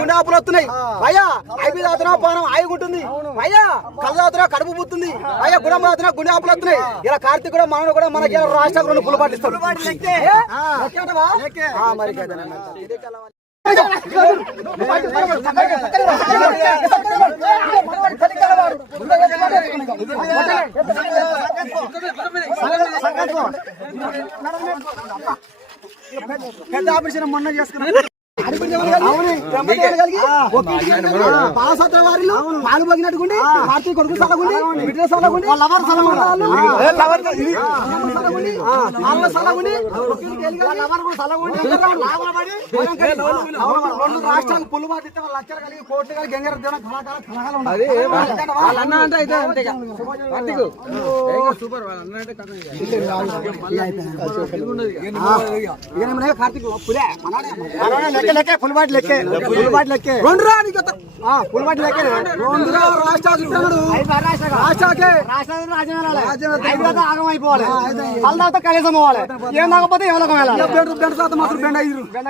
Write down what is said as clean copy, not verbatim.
గుండాపులు వస్తున్నాయి అయ్యా. ఐపీ దాతనా పానం ఆయుగుంటుంది అయ్యా. కళ్ళ దాతనా కడుపు పుత్తుంది అయ్యా. గుడం దాతనా గుండాపులు వస్తున్నాయి. ఇలా కార్తీక్ కూడా మనం కూడా మనకి రాష్ట్రాలు 2 పులు పాటిస్తాం. పెద్ద ఆపరేషన్ మొన్న చేసుకున్నాం. పాలసత్ర వారిలో పాలు పోగినట్టుకుండి కార్తీక్ కొడుకు సలగుండి బిడ్డ సలగుండి రాష్ట్రాలకు పుల్లు పాటిస్తే వాళ్ళ లక్షలు కలిగి కోట్లు కలిగి గంగర కార్తీక్ పులే లెక్క ఫుల్ బాటి లెక్కే రెండు ఫుల్ బాటి లెక్క ఆగం అయిపోవాలి. కళ్ళు తాగితే కనీసం పోవాలి. ఏం తాగకపోతే ఎవరికి వెళ్ళాలి. మాత్రం బెండ